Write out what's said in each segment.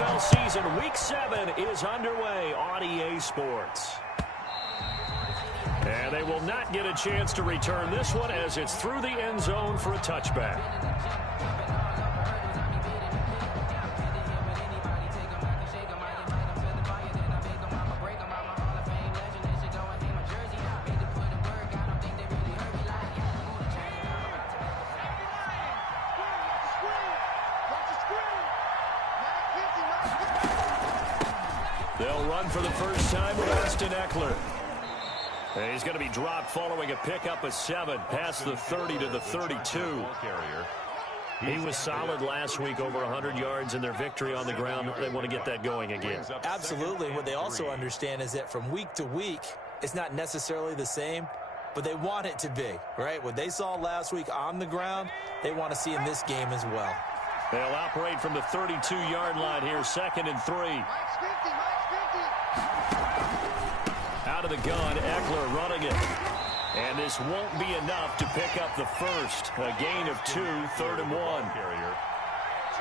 NFL season, Week 7 is underway on EA Sports. And they will not get a chance to return this one as it's through the end zone for a touchback. They'll run for the first time with Austin Eckler. And he's going to be dropped following a pickup of 7 past the 30 to the 32. He was solid last week, over 100 yards in their victory on the ground. They want to get that going again. Absolutely. What they also understand is that from week to week, it's not necessarily the same, but they want it to be, right? What they saw last week on the ground, they want to see in this game as well. They'll operate from the 32-yard line here, 2nd and 3. Out of the gun, Eckler running it. And this won't be enough to pick up the first. A gain of 2, 3rd and 1.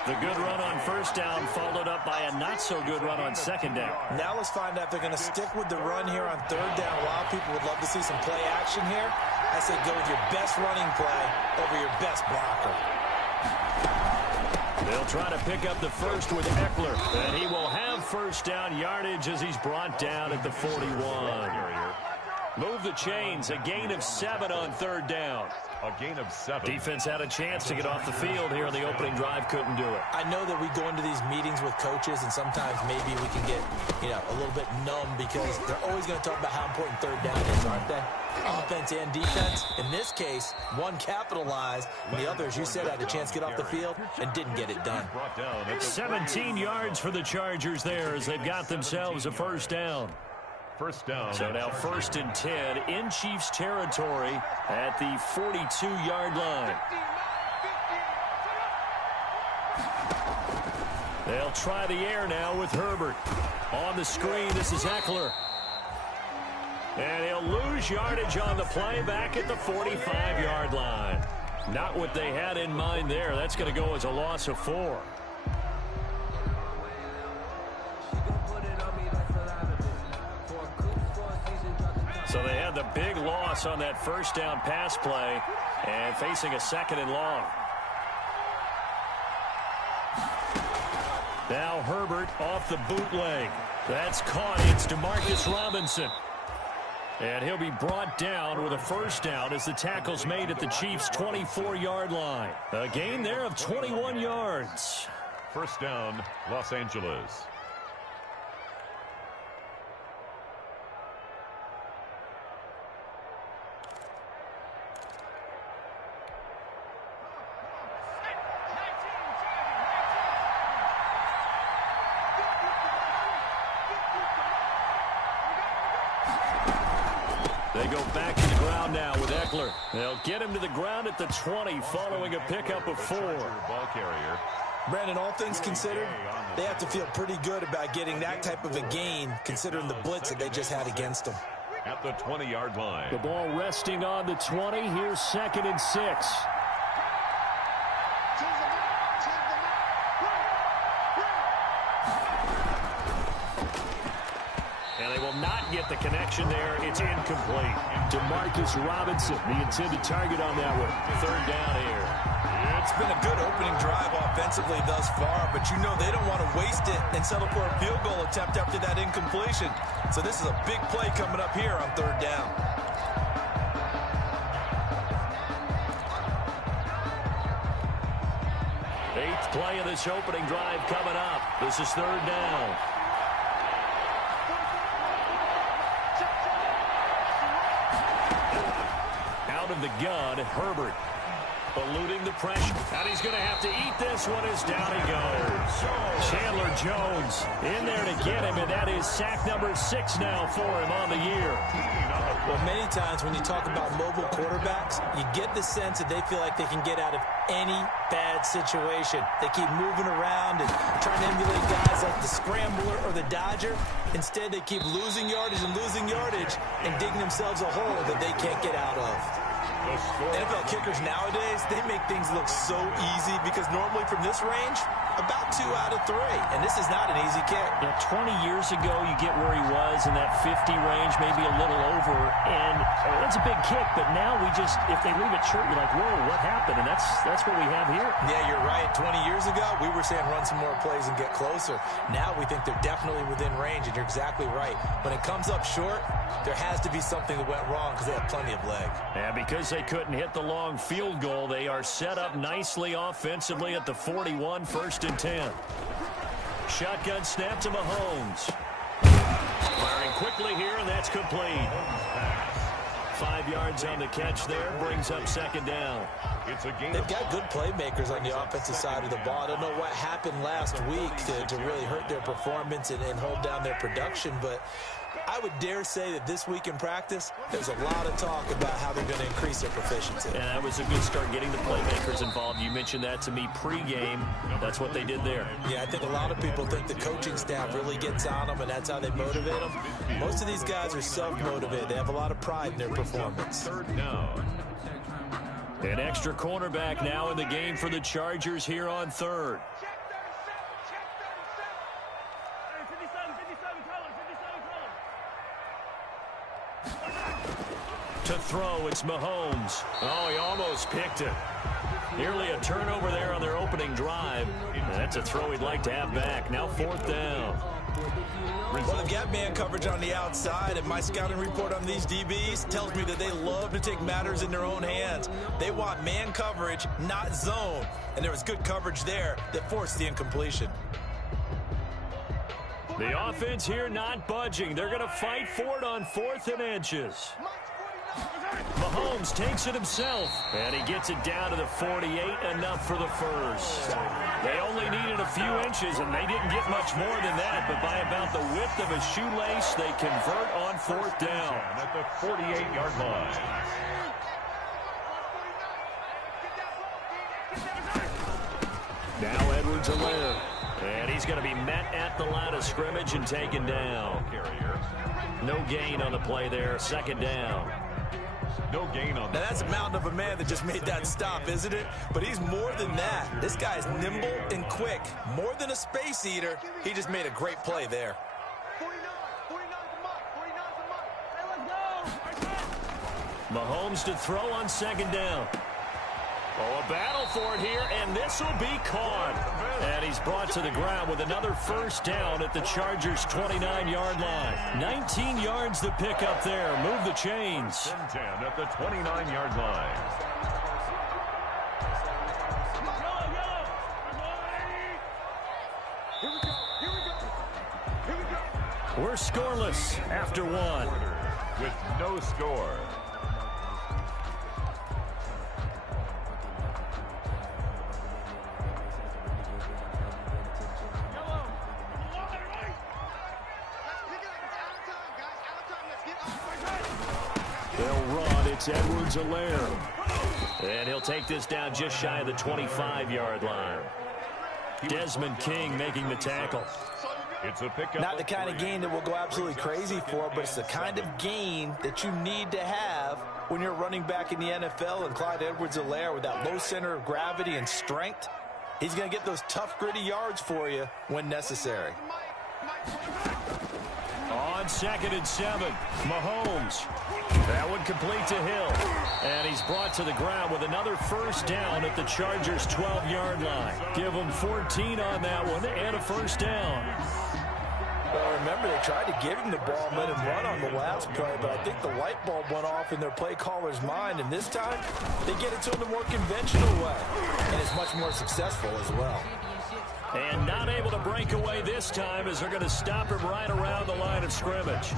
The good run on first down followed up by a not-so-good run on 2nd down. Now let's find out if they're going to stick with the run here on 3rd down. A lot of people would love to see some play action here. I say go with your best running play over your best blocker. They'll try to pick up the first with Eckler, and he will have first down yardage as he's brought down at the 41. Move the chains, a gain of 7 on 3rd down. A gain of 7. Defense had a chance to get off the field here on the opening drive, couldn't do it. I know that we go into these meetings with coaches, and sometimes maybe we can get, a little bit numb because they're always going to talk about how important 3rd down is, aren't they? Offense and defense. In this case, one capitalized, and the other, as you said, had a chance to get off the field and didn't get it done. 17 yards for the Chargers there as they've got themselves a first down. First down. So now 1st and 10 in Chiefs territory at the 42-yard line. They'll try the air now with Herbert. On the screen, this is Eckler. And he'll lose yardage on the play back at the 45-yard line. Not what they had in mind there. That's going to go as a loss of 4. So they had the big loss on that first down pass play and facing a 2nd and long. Now Herbert off the bootleg. That's caught. It's DeMarcus Robinson. And he'll be brought down with a first down as the tackle's made at the Chiefs' 24-yard line. A gain there of 21 yards. First down, Los Angeles. They go back to the ground now with Eckler. They'll get him to the ground at the 20 following a pickup of 4. Ball carrier. Brandon, all things considered, they have to feel pretty good about getting that type of a gain considering the blitz that they just had against them. At the 20-yard line. The ball resting on the 20. Here's 2nd and 6. And they will not get the connection there. It's incomplete. DeMarcus Robinson, the intended target on that one. 3rd down here. It's been a good opening drive offensively thus far, but you know they don't want to waste it and settle for a field goal attempt after that incompletion. So this is a big play coming up here on 3rd down. Eighth play of this opening drive coming up. This is 3rd down. Out of the gun, Herbert. Eluding the pressure. And he's going to have to eat this one as down he goes. Chandler Jones in there to get him, and that is sack number 6 now for him on the year. Well, many times when you talk about mobile quarterbacks, you get the sense that they feel like they can get out of any bad situation. They keep moving around and trying to emulate guys like the Scrambler or the Dodger. Instead, they keep losing yardage and digging themselves a hole that they can't get out of. NFL kickers nowadays, they make things look so easy because normally from this range, About 2 out of 3, and this is not an easy kick. Yeah, 20 years ago, you get where he was in that 50 range, maybe a little over, and it's a big kick, but now if they leave it short, you're like, whoa, what happened? And that's what we have here. Yeah, you're right. 20 years ago, we were saying run some more plays and get closer. Now we think they're definitely within range, and you're exactly right. When it comes up short, there has to be something that went wrong because they have plenty of leg. And because they couldn't hit the long field goal, they are set up nicely offensively at the 41, 1st and 10. Shotgun snap to Mahomes. Firing quickly here, and that's complete. 5 yards on the catch there, brings up 2nd down. They've got good playmakers on the offensive side of the ball. I don't know what happened last week to really hurt their performance and hold down their production, but I would dare say that this week in practice, there's a lot of talk about how they're going to increase their proficiency. And that was a good start, getting the playmakers involved. You mentioned that to me pregame. That's what they did there. Yeah, I think a lot of people think the coaching staff really gets on them, and that's how they motivate them. Most of these guys are self-motivated. They have a lot of pride in their performance. 3rd down. An extra cornerback now in the game for the Chargers here on 3rd. To throw, it's Mahomes. Oh, he almost picked it. Nearly a turnover there on their opening drive. And that's a throw he'd like to have back. Now 4th down. Well, they've got man coverage on the outside, and my scouting report on these DBs tells me that they love to take matters in their own hands. They want man coverage, not zone. And there was good coverage there that forced the incompletion. The offense here not budging. They're going to fight for it on 4th and inches. Mahomes takes it himself, and he gets it down to the 48, enough for the first. They only needed a few inches, and they didn't get much more than that, but by about the width of a shoelace, they convert on 4th down. At the 48-yard line. Now Edwards-Helaire, and he's going to be met at the line of scrimmage and taken down. No gain on the play there, 2nd down. No gain on Now, that's a mountain of a man that just made that stop, isn't it? But he's more than that. This guy's nimble and quick. More than a space eater. He just made a great play there. Mahomes to throw on 2nd down. Oh, a battle for it here, and this will be caught. And he's brought to the ground with another 1st down at the Chargers' 29-yard line. 19 yards to pick up there. Move the chains. 10 at the 29-yard line. We're scoreless after 1. With no score. They'll run. It's Edwards-Helaire. And he'll take this down just shy of the 25-yard line. Desmond King making the tackle. It's a pickup. Not the kind of gain that we'll go absolutely crazy for, but it's the kind of gain that you need to have when you're running back in the NFL. And Clyde Edwards-Helaire, with that low center of gravity and strength, he's going to get those tough, gritty yards for you when necessary. On 2nd and 7, Mahomes. That one complete to Hill. And he's brought to the ground with another 1st down at the Chargers' 12-yard line. Give them 14 on that one and a 1st down. Well, remember, they tried to give him the ball and let him run on the last play, but I think the light bulb went off in their play caller's mind, and this time they get it to him the more conventional way, and it's much more successful as well. And not able to break away this time as they're going to stop him right around the line of scrimmage.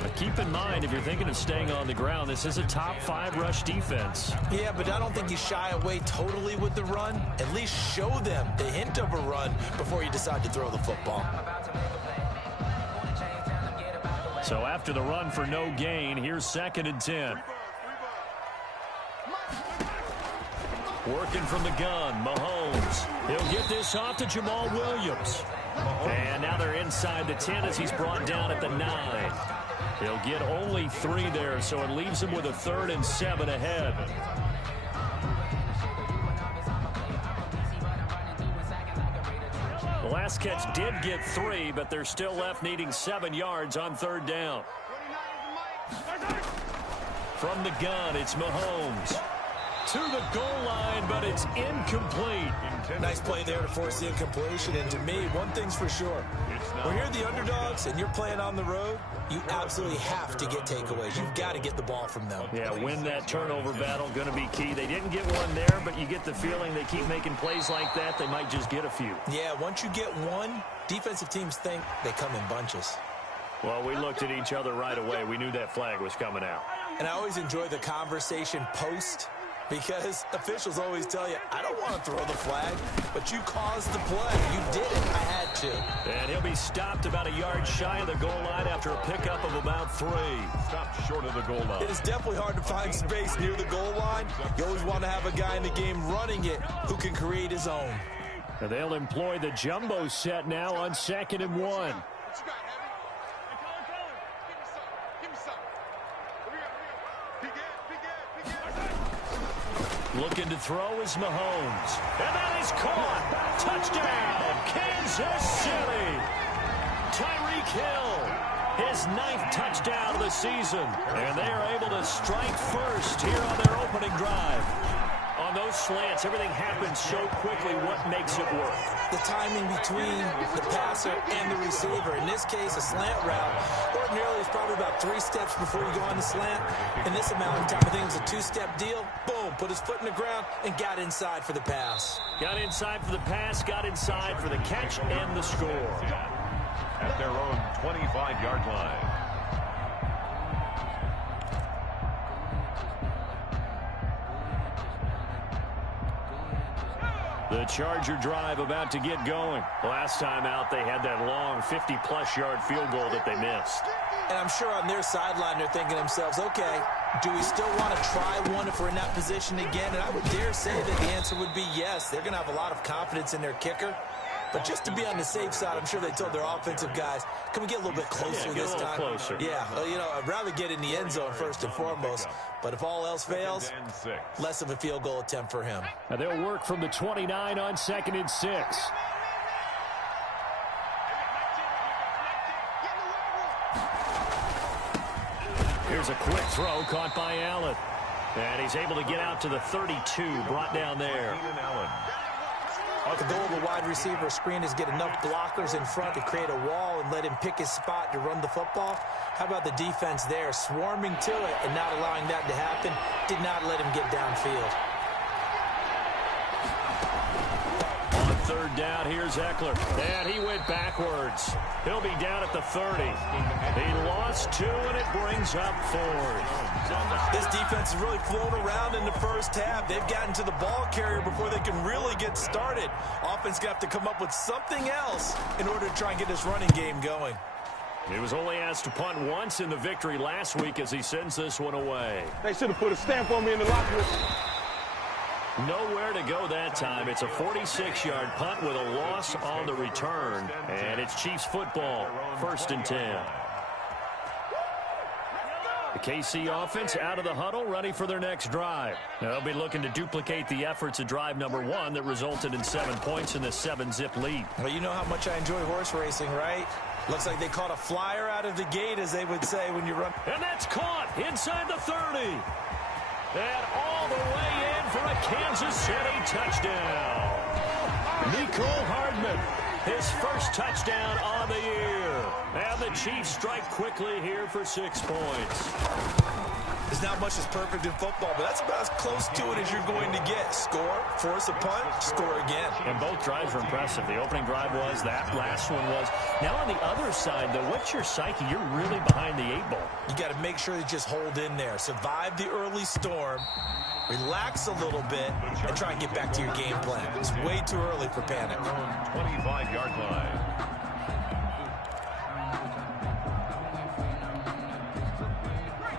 But keep in mind, if you're thinking of staying on the ground, this is a top 5 rush defense. Yeah, but I don't think you shy away totally with the run. At least show them the hint of a run before you decide to throw the football. So after the run for no gain, here's 2nd and 10. Working from the gun, Mahomes. He'll get this off to Jamal Williams. And now they're inside the 10 as he's brought down at the 9. He'll get only 3 there, so it leaves him with a 3rd and 7 ahead. pass catch did get 3, but they're still left needing 7 yards on 3rd down. From the gun, it's Mahomes. To the goal line, but it's incomplete. Nice play there to force the incompletion. And to me, one thing's for sure. When you're the underdogs and you're playing on the road, you absolutely have to get takeaways. You've got to get the ball from them. Yeah, win that turnover battle, going to be key. They didn't get one there, but you get the feeling they keep making plays like that, they might just get a few. Yeah, once you get one, defensive teams think they come in bunches. Well, we looked at each other right away. We knew that flag was coming out. And I always enjoy the conversation post, because officials always tell you, I don't want to throw the flag, but you caused the play. You did it. I had to. And he'll be stopped about a yard shy of the goal line after a pickup of about 3. Stopped short of the goal line. It is definitely hard to find space near the goal line. You always want to have a guy in the game running it who can create his own. And they'll employ the jumbo set now on 2nd and 1. Looking to throw is Mahomes. And that is caught. Touchdown, Kansas City. Tyreek Hill, his 9th touchdown of the season. And they are able to strike first here on their opening drive. On those slants, everything happens so quickly. What makes it work? The timing between the passer and the receiver. In this case, a slant route. Ordinarily, it's probably about 3 steps before you go on the slant. In this amount of time, I think it was a 2-step deal. Boom, put his foot in the ground and got inside for the pass. Got inside for the pass, got inside for the catch and the score. At their own 25-yard line. The Charger drive about to get going. Last time out, they had that long 50-plus yard field goal that they missed. And I'm sure on their sideline, they're thinking to themselves, okay, do we still want to try one if we're in that position again? And I would dare say that the answer would be yes. They're going to have a lot of confidence in their kicker. But just to be on the safe side, I'm sure they told their offensive guys, can we get a little bit closer this time? Closer. Yeah, well, you know, I'd rather get in the end zone first and foremost. But if all else fails, less of a field goal attempt for him. Now they'll work from the 29 on 2nd and 6. Here's a quick throw caught by Allen. And he's able to get out to the 32, brought down there. The goal of a wide receiver screen is get enough blockers in front to create a wall and let him pick his spot to run the football. How about the defense there, swarming to it and not allowing that to happen? Did not let him get downfield. On 3rd down, here's Eckler. And he went backwards. He'll be down at the 30. He lost 2, and it brings up 4th. This defense has really flown around in the first half. They've gotten to the ball carrier before they can really get started. Offense got to come up with something else in order to try and get this running game going. He was only asked to punt once in the victory last week as he sends this one away. They should have put a stamp on me in the locker room. Nowhere to go that time. It's a 46-yard punt with a loss on the return. And it's Chiefs football, 1st and 10. The KC offense out of the huddle, ready for their next drive. Now, they'll be looking to duplicate the efforts of drive number 1 that resulted in 7 points in the 7-zip lead. Well, you know how much I enjoy horse racing, right? Looks like they caught a flyer out of the gate, as they would say when you run. And that's caught inside the 30. And all the way in for a Kansas City touchdown. Nicole Hardman, his first touchdown on the year. And the Chiefs strike quickly here for 6 points. There's not much that's perfect in football, but that's about as close to it as you're going to get. Score, force a punt, score again. And both drives were impressive. The opening drive was, that last one was. Now on the other side, though, what's your psyche? You're really behind the 8 ball. You got to make sure you just hold in there. Survive the early storm, relax a little bit, and try and get back to your game plan. It's way too early for panic. 25-yard line.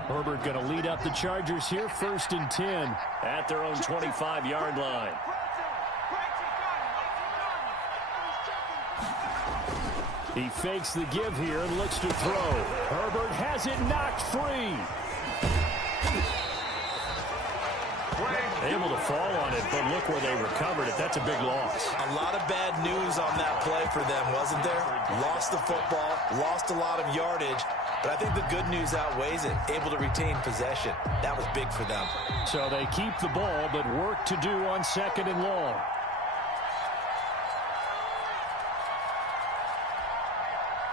Herbert going to lead up the Chargers here, 1st and 10 at their own 25-yard line. He fakes the give here and looks to throw. Herbert has it knocked free. Playing Able to fall on it, but look where they recovered it. That's a big loss. A lot of bad news on that play for them, wasn't there? Lost the football, lost a lot of yardage, but I think the good news outweighs it. Able to retain possession. That was big for them. So they keep the ball, but work to do on 2nd and long.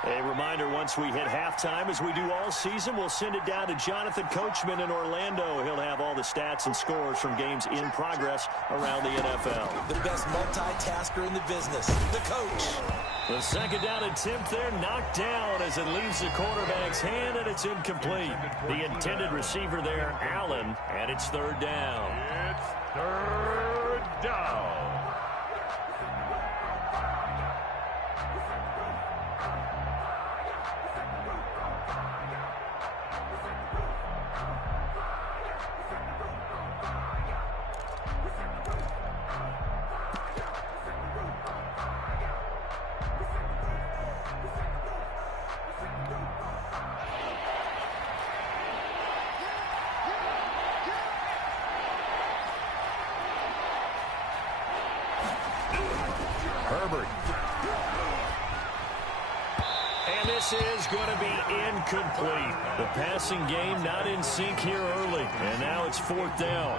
A reminder, once we hit halftime, as we do all season, we'll send it down to Jonathan Coachman in Orlando. He'll have all the stats and scores from games in progress around the NFL. The best multitasker in the business, the coach. The 2nd down attempt there knocked down as it leaves the quarterback's hand, and it's incomplete. The intended receiver there, Allen, and it's 3rd down. It's 3rd down. Herbert. And this is going to be incomplete. The passing game not in sync here early. And now it's 4th down.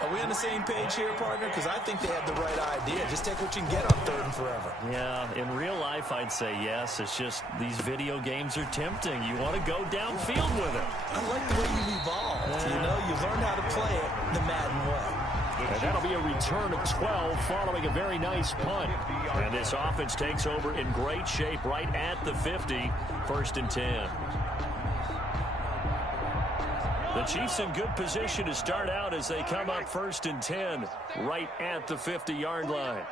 Are we on the same page here, partner? Because I think they had the right idea. Just take what you can get on 3rd and forever. Yeah, in real life, I'd say yes. It's just these video games are tempting. You want to go downfield with it. I like the way you evolved. You know, you learned how to play it the Madden way. And that'll be a return of 12 following a very nice punt. And this offense takes over in great shape right at the 50, 1st and 10. The Chiefs in good position to start out as they come up 1st and 10 right at the 50-yard line.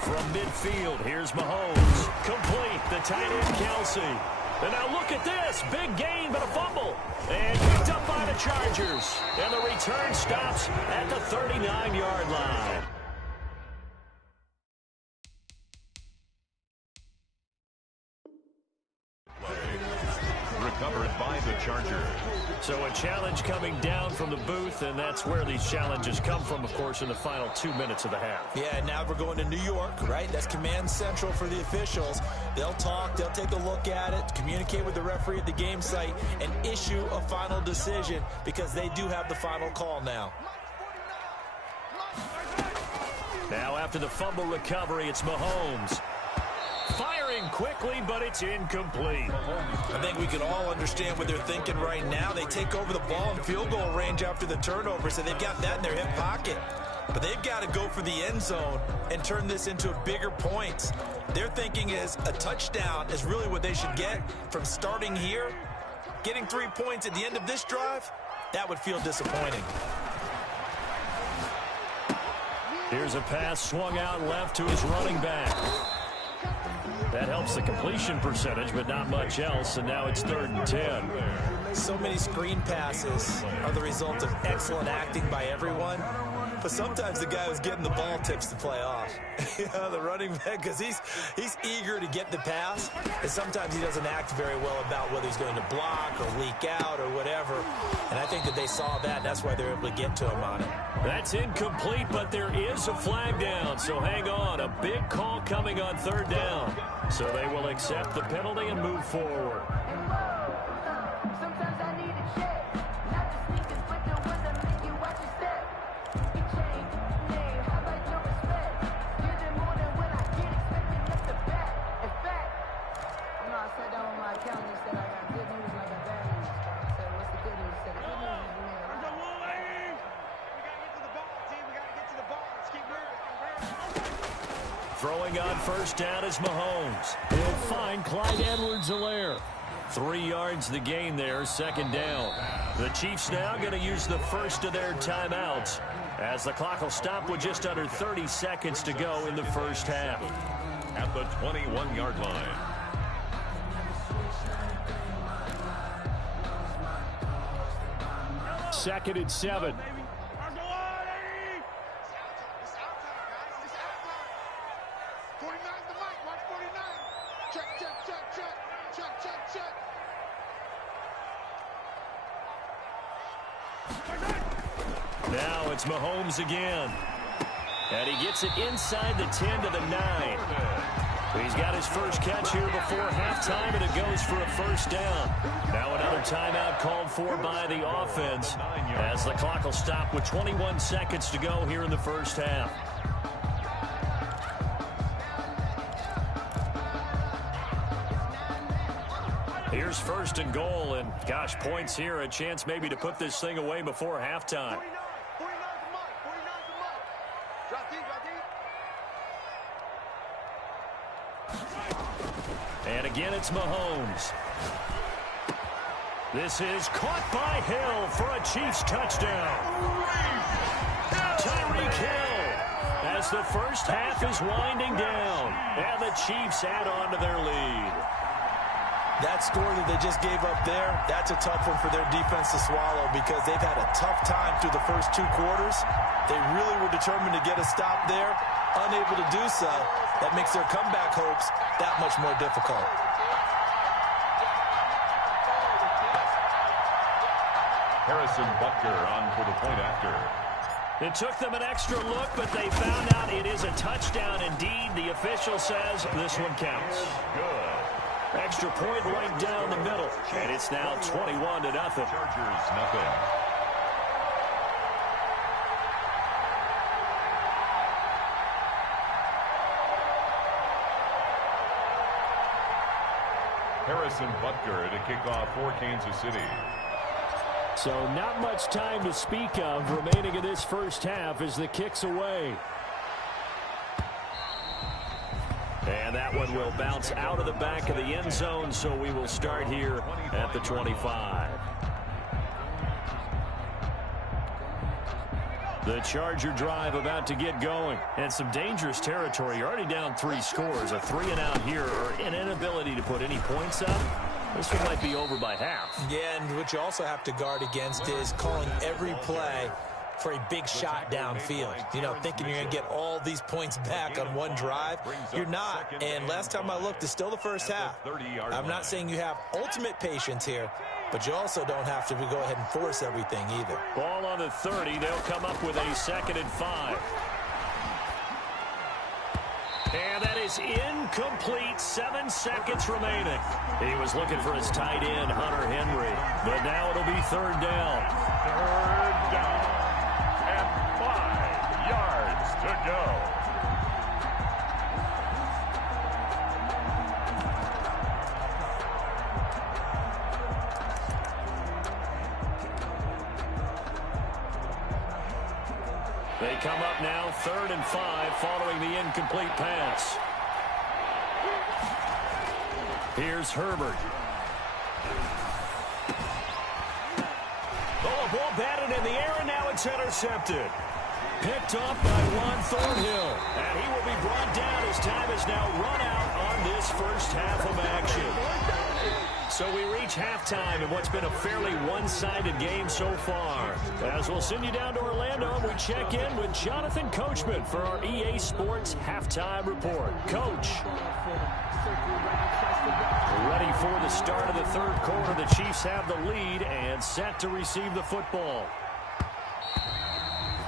From midfield, here's Mahomes. Complete, the tight end Kelsey. And now look at this. Big gain, but a fumble. And picked up by the Chargers. And the return stops at the 39-yard line. Recovered by the Chargers. So a challenge coming down from the booth, and that's where these challenges come from, of course, in the final 2 minutes of the half. Yeah, now we're going to New York, right? That's command central for the officials. They'll talk, they'll take a look at it, communicate with the referee at the game site, and issue a final decision because they do have the final call now. Now after the fumble recovery, it's Mahomes. Firing quickly, but it's incomplete. I think we can all understand what they're thinking right now. They take over the ball in field goal range after the turnover, so they've got that in their hip pocket. But they've got to go for the end zone and turn this into bigger points. Their thinking is a touchdown is really what they should get from starting here. Getting 3 points at the end of this drive, that would feel disappointing. Here's a pass swung out left to his running back. That helps the completion percentage, but not much else, and now it's 3rd and 10. So many screen passes are the result of excellent acting by everyone, but sometimes the guy who's getting the ball tips the play off. The running back, because he's eager to get the pass, and sometimes he doesn't act very well about whether he's going to block or leak out or whatever, and I think that they saw that, and that's why they're able to get to him on it. That's incomplete, but there is a flag down, so hang on. A big call coming on 3rd down. So they will accept the penalty and move forward. Throwing on 1st down is Mahomes. He'll find Clyde Edwards-Helaire. 3 yards the gain there, 2nd down. The Chiefs now going to use the first of their timeouts as the clock will stop with just under 30 seconds to go in the first half. At the 21-yard line. Second and 7. Now it's Mahomes again. And he gets it inside the 10 to the 9. He's got his first catch here before halftime, and it goes for a first down. Now another timeout called for by the offense as the clock will stop with 21 seconds to go here in the first half. Here's first and goal, and gosh, points here, a chance maybe to put this thing away before halftime. And again, it's Mahomes. This is caught by Hill for a Chiefs touchdown. Tyreek Hill as the first half is winding down, and the Chiefs add on to their lead. That score that they just gave up there, that's a tough one for their defense to swallow because they've had a tough time through the first 2 quarters. They really were determined to get a stop there, unable to do so. That makes their comeback hopes that much more difficult. Harrison Butker on for the point after. It took them an extra look, but they found out it is a touchdown indeed. The official says this one counts. Good. Extra point right down the middle, and it's now 21-0. Chargers, nothing. Harrison Butker to kick off for Kansas City. So not much time to speak of remaining in this first half as the kick's away. And that one will bounce out of the back of the end zone, so we will start here at the 25. The Charger drive about to get going. And some dangerous territory. You're already down 3 scores. A 3-and-out here or an inability to put any points up. This one might be over by half. Yeah, and what you also have to guard against is calling every play for a big shot downfield. You know, thinking you're going to get all these points back on one drive. You're not. And last time I looked, it's still the first half. I'm not saying you have ultimate patience here, but you also don't have to go ahead and force everything either. Ball on the 30. They'll come up with a 2nd and 5. And that is incomplete. 7 seconds remaining. He was looking for his tight end, Hunter Henry. But now it'll be 3rd down. 3rd down. And 5 yards to go. They come up now 3rd and 5 following the incomplete pass. Here's Herbert. Oh, a ball batted in the air, and now it's intercepted. Picked off by Juan Thornhill. And he will be brought down as time is now run out on this first half of action. So we reach halftime in what's been a fairly one-sided game so far. As we'll send you down to Orlando, we check in with Jonathan Coachman for our EA Sports Halftime Report. Coach. Ready for the start of the 3rd quarter. The Chiefs have the lead and set to receive the football.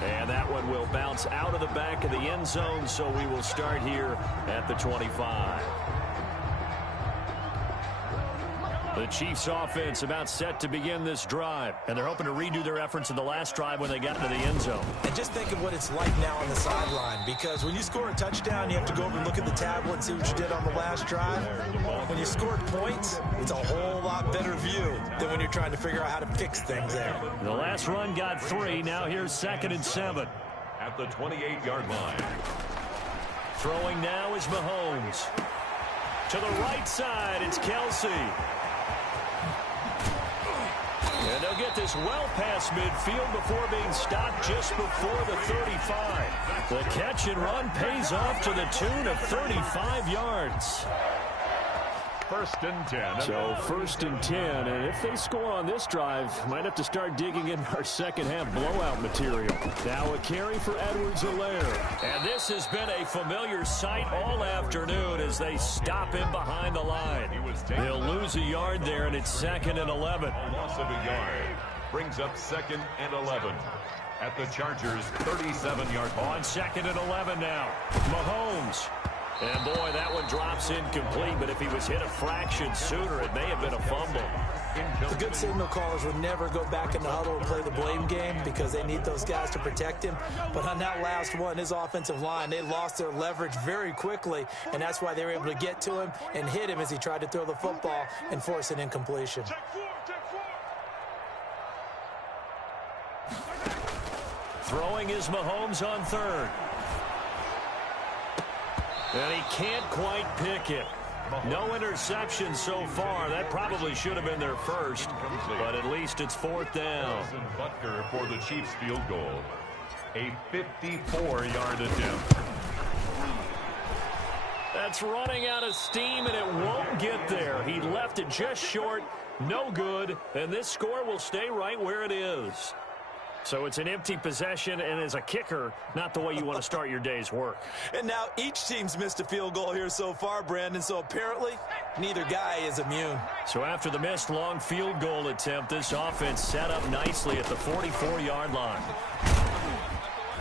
And that one will bounce out of the back of the end zone, so we will start here at the 25. The Chiefs offense about set to begin this drive, and they're hoping to redo their efforts in the last drive when they got into the end zone. And just think of what it's like now on the sideline, because when you score a touchdown, you have to go over and look at the tablet and see what you did on the last drive. When you scored points, it's a whole lot better view than when you're trying to figure out how to fix things there. The last run got 3. Now here's 2nd and 7. At the 28-yard line. Throwing now is Mahomes. To the right side, it's Kelsey. And they'll get this well past midfield before being stopped just before the 35. The catch and run pays off to the tune of 35 yards. 1st and 10. So 1st and 10, and if they score on this drive, might have to start digging in our second half blowout material. Now a carry for Edwards-Helaire. And this has been a familiar sight all afternoon as they stop him behind the line. They'll lose a yard there, and it's 2nd and 11. Loss of a yard brings up 2nd and 11. at the Chargers' 37-yard line. On 2nd and 11 now. Mahomes. And, boy, that one drops incomplete, but if he was hit a fraction sooner, it may have been a fumble. The good signal callers would never go back in the huddle and play the blame game because they need those guys to protect him. But on that last one, his offensive line, they lost their leverage very quickly, and that's why they were able to get to him and hit him as he tried to throw the football and force an incompletion. Throwing is Mahomes on 3rd. And he can't quite pick it. No interception so far. That probably should have been their first, but at least it's 4th down. Butker for the Chiefs field goal. A 54-yard attempt. That's running out of steam, and it won't get there. He left it just short. No good, and this score will stay right where it is. So it's an empty possession, and as a kicker, not the way you want to start your day's work. And now each team's missed a field goal here so far, Brandon, so apparently neither guy is immune. So after the missed long field goal attempt, this offense set up nicely at the 44-yard line.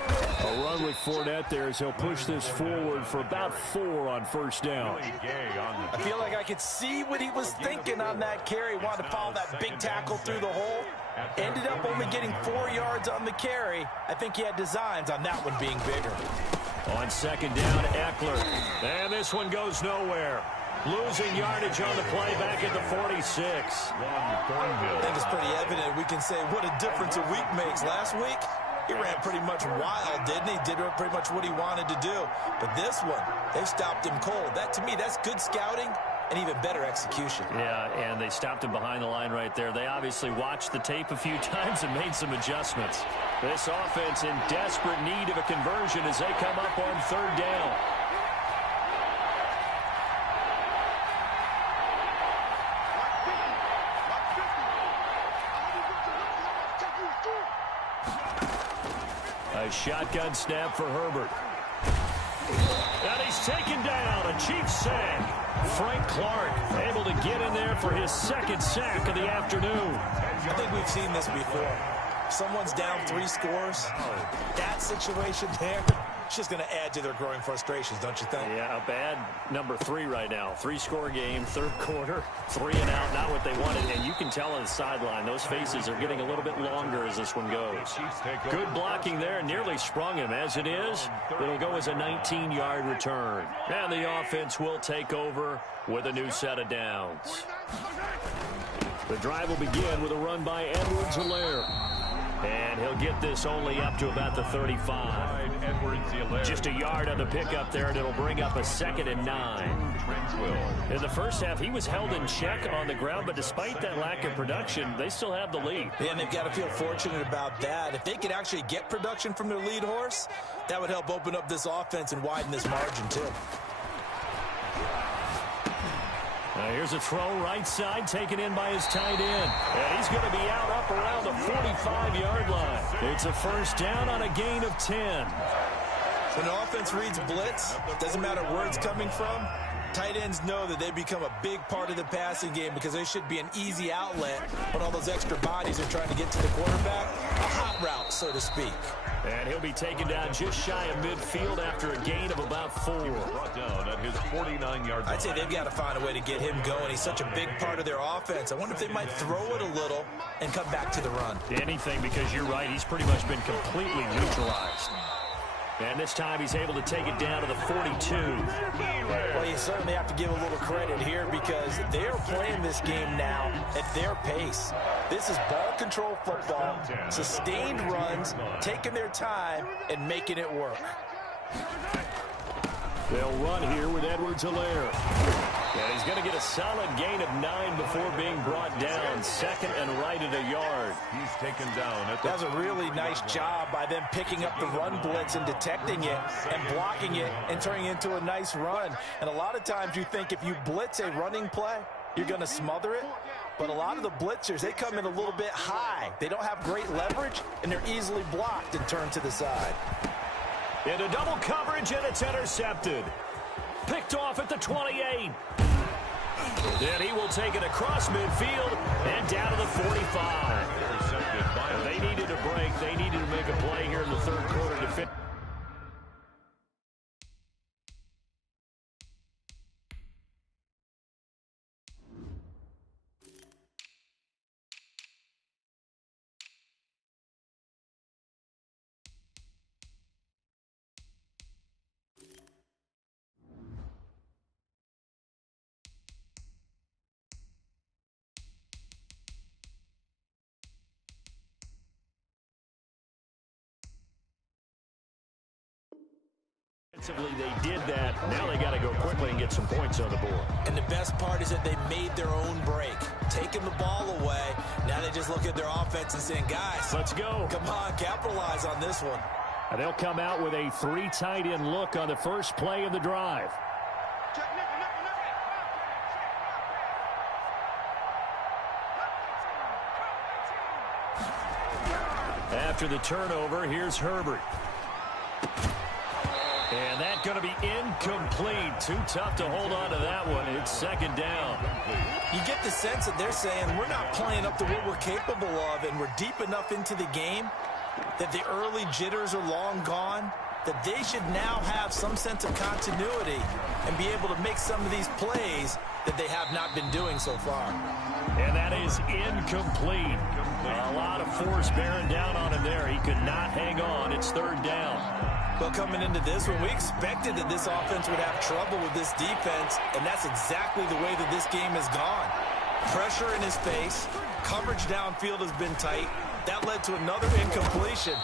A run with Fournette there as he'll push this forward for about 4 on 1st down. I feel like I could see what he was thinking on that carry. Wanted to follow that big tackle through the hole. Ended up only getting 4 yards on the carry. I think he had designs on that one being bigger. On 2nd down, Eckler. And this one goes nowhere. Losing yardage on the play back at the 46. I think it's pretty evident. We can say what a difference a week makes. Last week, he ran pretty much wild, didn't he? Did pretty much what he wanted to do. But this one, they stopped him cold. That, to me, that's good scouting and even better execution. Yeah, and they stopped him behind the line right there. They obviously watched the tape a few times and made some adjustments. This offense in desperate need of a conversion as they come up on 3rd down. A shotgun snap for Herbert. And he's taken down. A Chiefs sack. Frank Clark able to get in there for his 2nd sack of the afternoon. I think we've seen this before. Someone's down 3 scores. That situation there, it's just going to add to their growing frustrations, don't you think? Yeah, a bad number 3 right now. 3-score game, 3rd quarter, 3 and out, not what they wanted. And you can tell on the sideline, those faces are getting a little bit longer as this one goes. Good blocking there, nearly sprung him. As it is, it'll go as a 19-yard return. And the offense will take over with a new set of downs. The drive will begin with a run by Edwards-Helaire. And he'll get this only up to about the 35. Just a yard on the pickup there, and it'll bring up a 2nd and 9. In the first half, he was held in check on the ground, but despite that lack of production, they still have the lead. Yeah, and they've got to feel fortunate about that. If they could actually get production from their lead horse, that would help open up this offense and widen this margin, too. Here's a throw right side taken in by his tight end. And he's going to be out up around the 45-yard line. It's a 1st down on a gain of 10. When an offense reads blitz, doesn't matter where it's coming from, tight ends know that they become a big part of the passing game because they should be an easy outlet when all those extra bodies are trying to get to the quarterback. A hot route, so to speak. And he'll be taken down just shy of midfield after a gain of about 4. Brought down at his 49-yard line. I'd say they've got to find a way to get him going. He's such a big part of their offense. I wonder if they might throw it a little and come back to the run. Anything, because you're right, he's pretty much been completely neutralized. And this time he's able to take it down to the 42. Well, you certainly have to give a little credit here because they're playing this game now at their pace. This is ball control football, sustained runs, taking their time, and making it work. They'll run here with Edwards-Helaire. And he's going to get a solid gain of 9 before being brought down. 2nd and right at a yard. He's taken down. That was a really nice job by them picking up the run blitz and detecting it and blocking it and turning it into a nice run. And a lot of times you think if you blitz a running play, you're going to smother it. But a lot of the blitzers, they come in a little bit high. They don't have great leverage, and they're easily blocked and turned to the side. Into double coverage, and it's intercepted. Picked off at the 28. Then he will take it across midfield and down to the 45. They needed a break. They needed to make a play here in the third quarter to finish. They did that. Now they got to go quickly and get some points on the board. And the best part is that they made their own break. Taking the ball away. Now they just look at their offense and saying, guys, let's go. Come on, capitalize on this one. And they'll come out with a 3 tight end look on the first play of the drive. After the turnover, here's Herbert. And that's going to be incomplete. Too tough to hold on to that one. It's second down. You get the sense that they're saying we're not playing up to what we're capable of, and we're deep enough into the game that the early jitters are long gone, that they should now have some sense of continuity and be able to make some of these plays that they have not been doing so far. And that is incomplete. A lot of force bearing down on him there. He could not hang on. It's third down. Well, coming into this one, we expected that this offense would have trouble with this defense, and that's exactly the way that this game has gone. Pressure in his face. Coverage downfield has been tight. That led to another incompletion.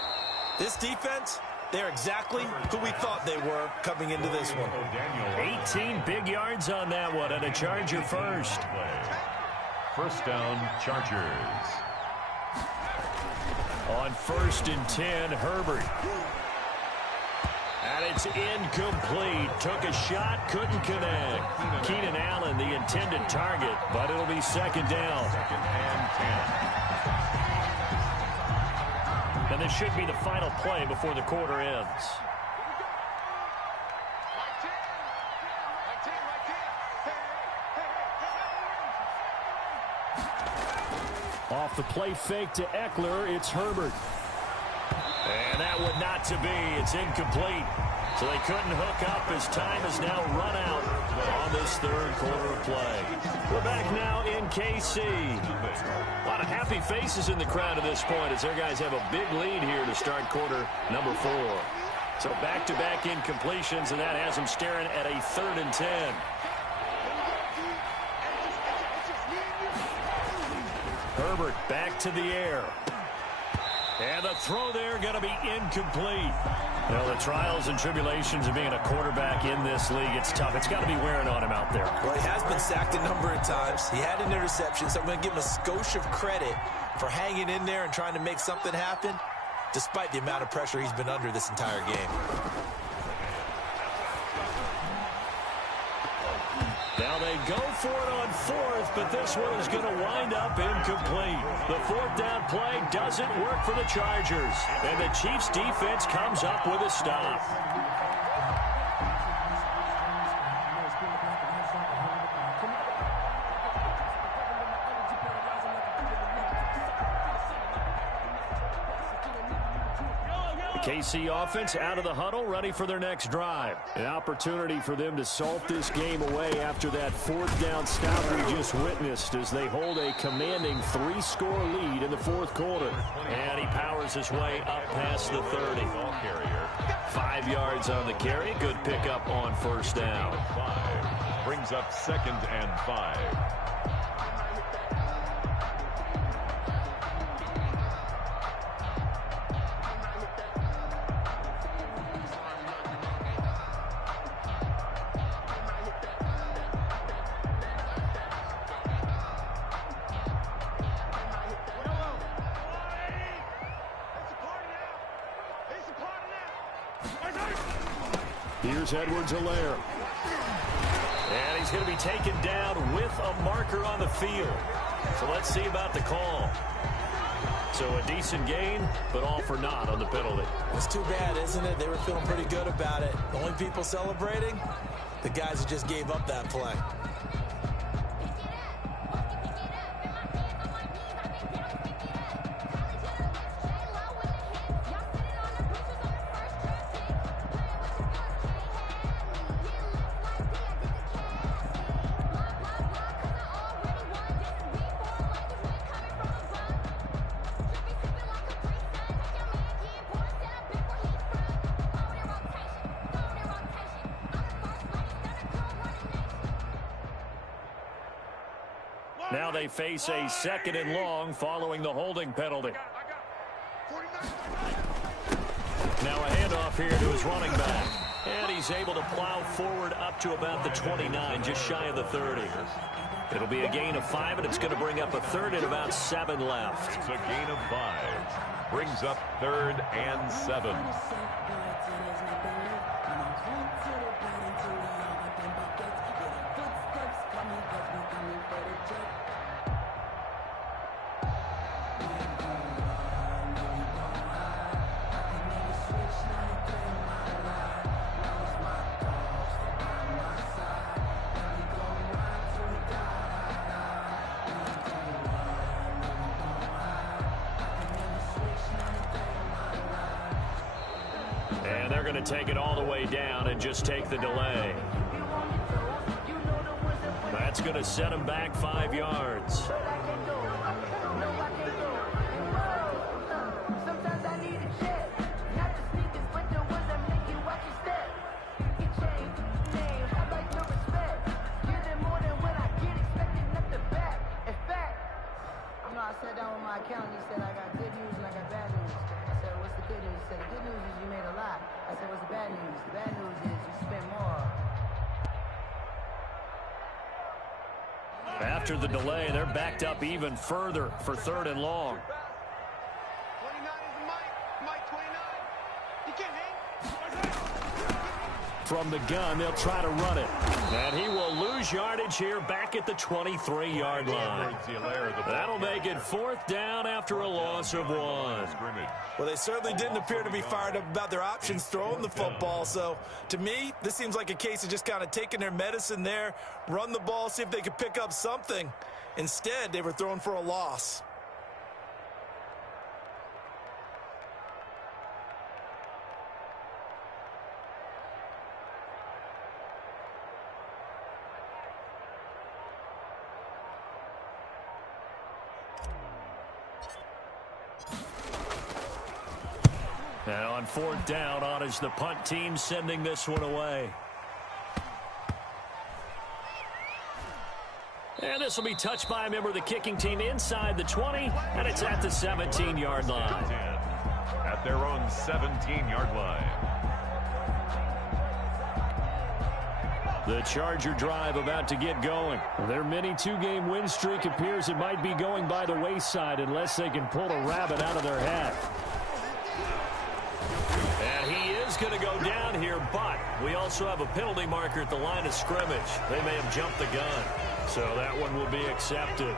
This defense, they're exactly who we thought they were coming into this one. 18 big yards on that one, and a Charger first. First down, Chargers. On 1st and 10, Herbert. And it's incomplete. Took a shot, couldn't connect. Keenan Allen, the intended target, but it'll be second down. Second and 10. And this should be the final play before the quarter ends. Off the play fake to Eckler, it's Herbert. And that would not to be. It's incomplete. So they couldn't hook up as time has now run out on this third quarter of play. We're back now in KC. A lot of happy faces in the crowd at this point as their guys have a big lead here to start quarter number 4. So back-to-back incompletions, and that has them staring at a 3rd and 10. Herbert back to the air. And the throw there going to be incomplete. Well, the trials and tribulations of being a quarterback in this league, it's tough. It's got to be wearing on him out there. Well, he has been sacked a number of times. He had an interception, so I'm going to give him a skosh of credit for hanging in there and trying to make something happen, despite the amount of pressure he's been under this entire game. Now they go for it on 4th, but this one is going to wind up incomplete. The 4th down play doesn't work for the Chargers, and the Chiefs defense comes up with a stop. KC offense out of the huddle, ready for their next drive. An opportunity for them to salt this game away after that 4th down stop we just witnessed as they hold a commanding 3-score lead in the 4th quarter. And he powers his way up past the 30. 5 yards on the carry. Good pickup on 1st down. 5 brings up 2nd and 5. Here's Edwards-Helaire. And he's going to be taken down with a marker on the field. So let's see about the call. So a decent gain, but all for naught on the penalty. It's too bad, isn't it? They were feeling pretty good about it. The only people celebrating, the guys who just gave up that play. Now they face a 2nd and long following the holding penalty. Now a handoff here to his running back. And he's able to plow forward up to about the 29, just shy of the 30. It'll be a gain of 5, and it's going to bring up a 3rd and about 7 left. It's a gain of 5. Brings up 3rd and 7. And they're going to take it all the way down and just take the delay. That's going to set him back 5 yards. I sat down with my accountant. He said, I got good news and I got bad news. I said, what's the good news? He said, the good news is you made a lot. I said, what's the bad news? The bad news is you spent more. After the delay, they're backed up even further for 3rd and long. 29 is Mike 29. You can't hang. From the gun, they'll try to run it. And he will lose yardage here back at the 23-yard line. That'll make it 4th down after a loss of 1. Well, they certainly didn't appear to be fired up about their options throwing the football. So, to me, this seems like a case of just kind of taking their medicine there, run the ball, see if they could pick up something. Instead, they were throwing for a loss. Now on 4th down, on is the punt team sending this one away. And this will be touched by a member of the kicking team inside the 20, and it's at the 17-yard line. At their own 17-yard line. The Charger drive about to get going. Their mini 2-game win streak appears it might be going by the wayside unless they can pull a rabbit out of their hat. And he is going to go down here, but we also have a penalty marker at the line of scrimmage. They may have jumped the gun, so that one will be accepted.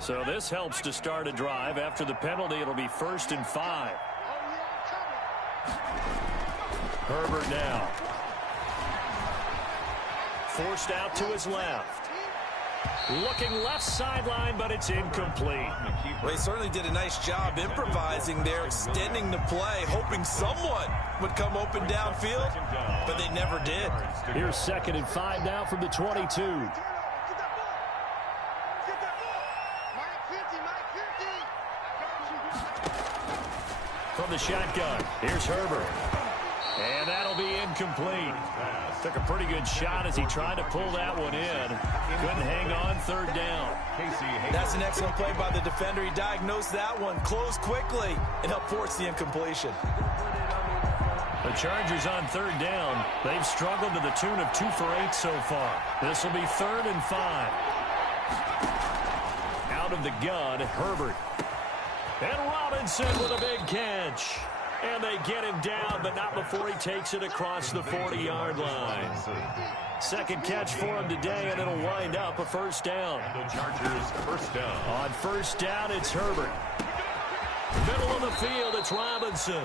So this helps to start a drive. After the penalty, it'll be 1st and 5. Herbert now. Forced out to his left. Looking left sideline, but it's incomplete. Well, he certainly did a nice job improvising there, extending the play, hoping someone would come open downfield, but they never did. Here's 2nd and 5 now from the 22. From the shotgun, here's Herbert. And that'll be incomplete. Took a pretty good shot as he tried to pull that one in. Couldn't hang on 3rd down. That's an excellent play by the defender. He diagnosed that one, closed quickly, and helped force the incompletion. The Chargers on 3rd down. They've struggled to the tune of 2 for 8 so far. This will be 3rd and 5. Out of the gun, Herbert. And Robinson with a big catch. And they get him down, but not before he takes it across the 40-yard line. 2nd catch for him today, and it'll wind up a 1st down. The Chargers 1st down. On 1st down, it's Herbert. Middle of the field, it's Robinson.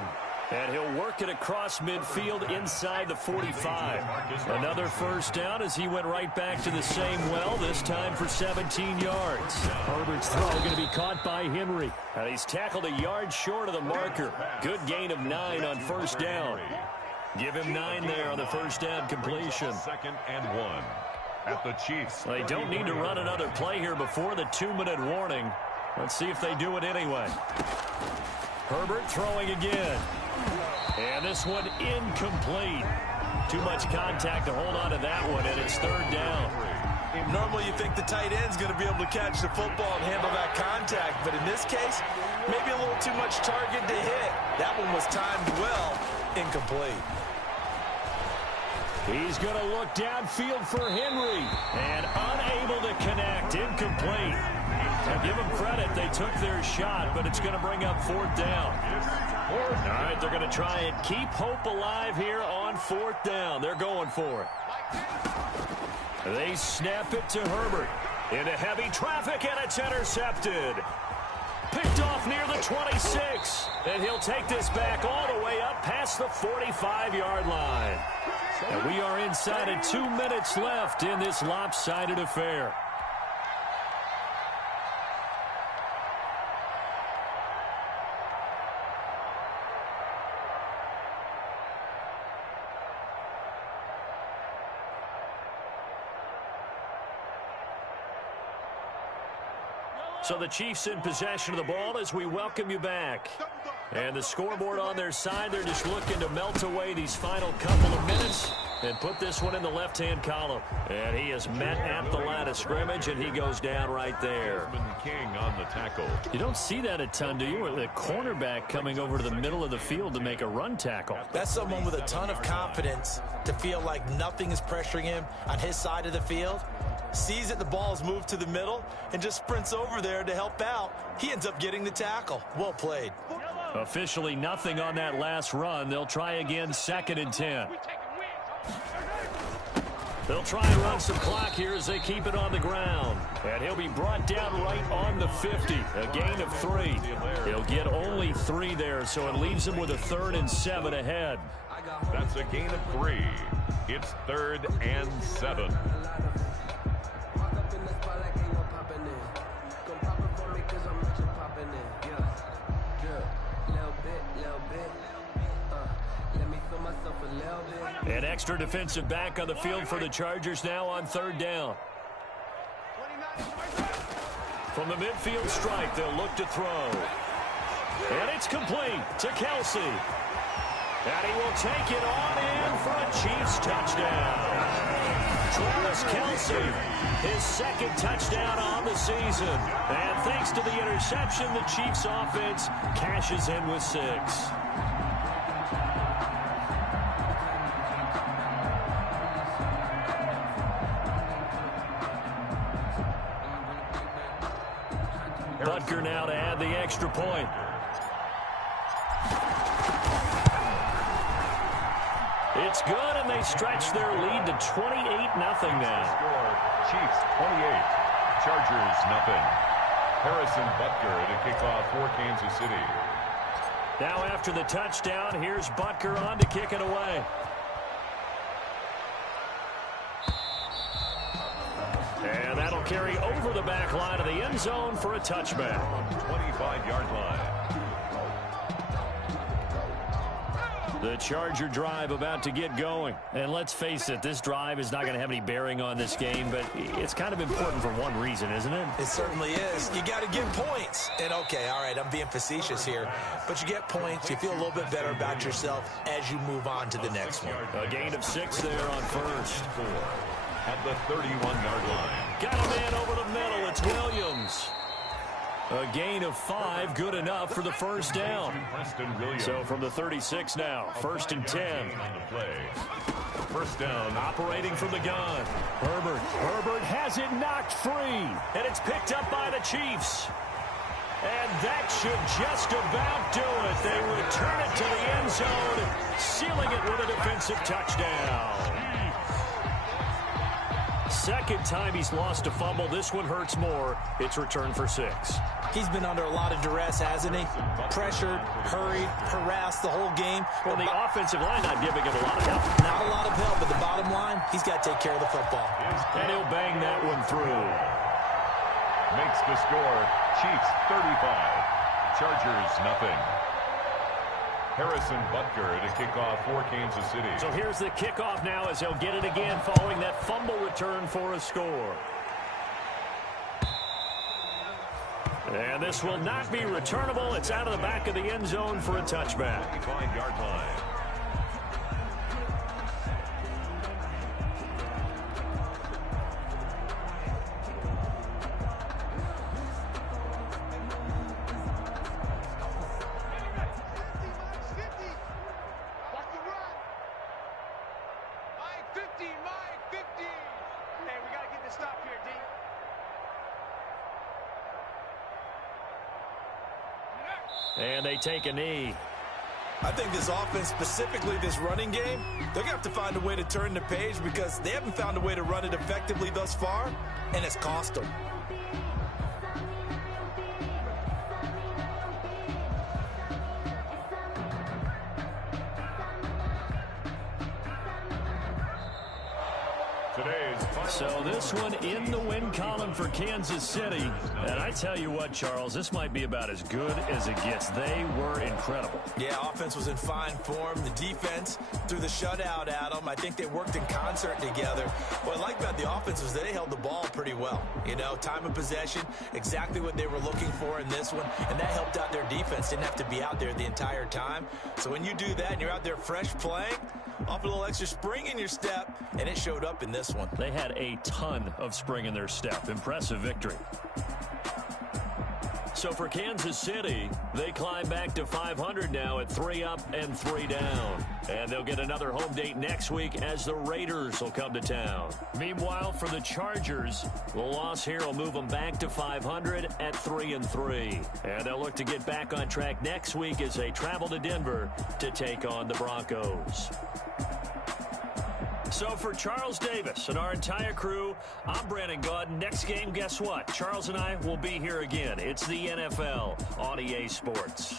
And he'll work it across midfield inside the 45. Another 1st down as he went right back to the same well, this time for 17 yards. Herbert's throw going to be caught by Henry. And he's tackled a yard short of the marker. Good gain of 9 on 1st down. Give him 9 there on the 1st down completion. 2nd and 1. At the Chiefs. They don't need to run another play here before the 2-minute warning. Let's see if they do it anyway. Herbert throwing again. And this one incomplete. Too much contact to hold on to that one, and it's third down. Normally you think the tight end's going to be able to catch the football and handle that contact, but in this case, maybe a little too much target to hit. That one was timed well, incomplete. He's going to look downfield for Henry, and unable to connect, incomplete. Now give them credit, they took their shot, but it's going to bring up fourth down. All right, they're going to try and keep hope alive here on fourth down. They're going for it. They snap it to Herbert. Into heavy traffic, and it's intercepted. Picked off near the 26. And he'll take this back all the way up past the 45-yard line. And we are inside of 2 minutes left in this lopsided affair. So the Chiefs in possession of the ball as we welcome you back. And the scoreboard on their side, they're just looking to melt away these final couple of minutes and put this one in the left-hand column. And he is met at the line of scrimmage, and he goes down right there. King on the tackle. You don't see that a ton, do you? With a cornerback coming over to the middle of the field to make a run tackle. That's someone with a ton of confidence to feel like nothing is pressuring him on his side of the field. Sees that the ball's moved to the middle and just sprints over there to help out. He ends up getting the tackle. Well played. Officially nothing on that last run. They'll try again, 2nd and 10. They'll try and run some clock here as they keep it on the ground. And he'll be brought down right on the 50. A gain of 3. He'll get only 3 there, so it leaves him with a 3rd and 7 ahead. That's a gain of 3. It's 3rd and 7. An extra defensive back on the field for the Chargers now on 3rd down. From the midfield strike, they'll look to throw. And it's complete to Kelsey. And he will take it on in for a Chiefs touchdown. Travis Kelsey, his 2nd touchdown on the season. And thanks to the interception, the Chiefs offense cashes in with 6. Butker now to add the extra point. It's good, and they stretch their lead to 28-0 now. Chiefs 28, Chargers nothing. Harrison Butker to kick off for Kansas City. Now after the touchdown, here's Butker on to kick it away. And that'll carry over the back line of the end zone for a touchback. 25-yard line. The Charger drive about to get going. And let's face it, this drive is not going to have any bearing on this game, but it's kind of important for one reason, isn't it? It certainly is. You got to get points. And okay, all right, I'm being facetious here, but you get points, you feel a little bit better about yourself as you move on to the next one. A gain of 6 there on first. At the 31-yard line. Got a man over the middle. It's Williams. A gain of 5, good enough for the first down. So from the 36 now, 1st and 10. First down. Operating from the gun. Herbert has it knocked free. And it's picked up by the Chiefs. And that should just about do it. They return it to the end zone, sealing it with a defensive touchdown. 2nd time he's lost a fumble. This one hurts more. It's returned for 6. He's been under a lot of duress, hasn't he? Pressured, hurried, harassed the whole game. Well, the offensive line not giving him a lot of help. Not a lot of help, but the bottom line, he's got to take care of the football. And he'll bang that one through. Makes the score. Chiefs 35. Chargers nothing. Harrison Butker to kick off for Kansas City. So here's the kickoff now as they'll get it again following that fumble return for a score. And this will not be returnable. It's out of the back of the end zone for a touchback. 25-yard line. And they take a knee. I think this offense, specifically this running game, they're going to have to find a way to turn the page because they haven't found a way to run it effectively thus far, and it's cost them. So this one in the win column for Kansas City. And I tell you what, Charles, this might be about as good as it gets. They were incredible. Yeah, offense was in fine form. The defense threw the shutout at them. I think they worked in concert together. What I like about the offense was they held the ball pretty well. You know, time of possession, exactly what they were looking for in this one. And that helped out their defense. Didn't have to be out there the entire time. So when you do that and you're out there fresh playing, off a little extra spring in your step, and it showed up in this one. They had a ton of spring in their step. Impressive victory. So for Kansas City, they climb back to 500 now at 3 up and 3 down. And they'll get another home date next week as the Raiders will come to town. Meanwhile, for the Chargers, the loss here will move them back to 500 at 3-3. And they'll look to get back on track next week as they travel to Denver to take on the Broncos. So for Charles Davis and our entire crew, I'm Brandon Gaudin. Next game, guess what? Charles and I will be here again. It's the NFL on EA Sports.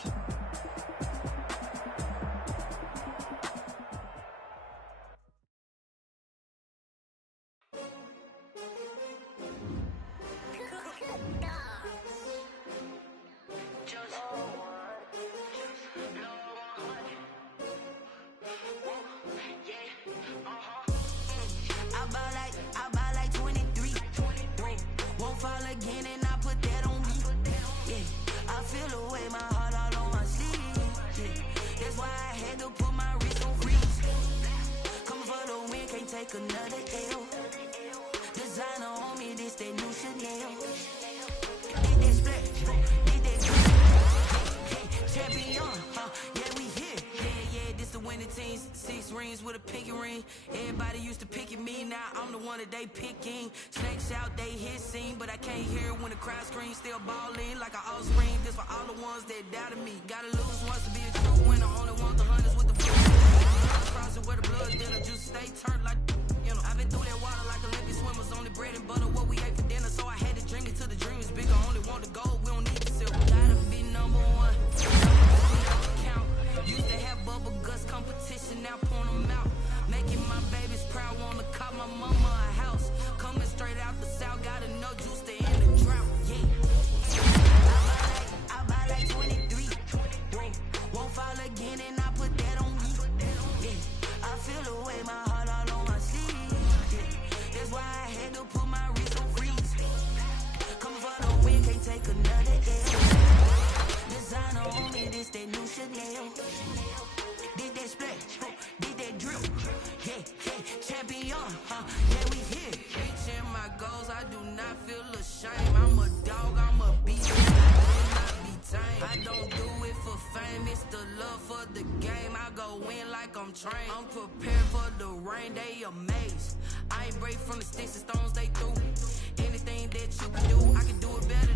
I'm prepared for the rain, they amazed. I ain't break from the sticks and stones they threw. Anything that you can do, I can do it better.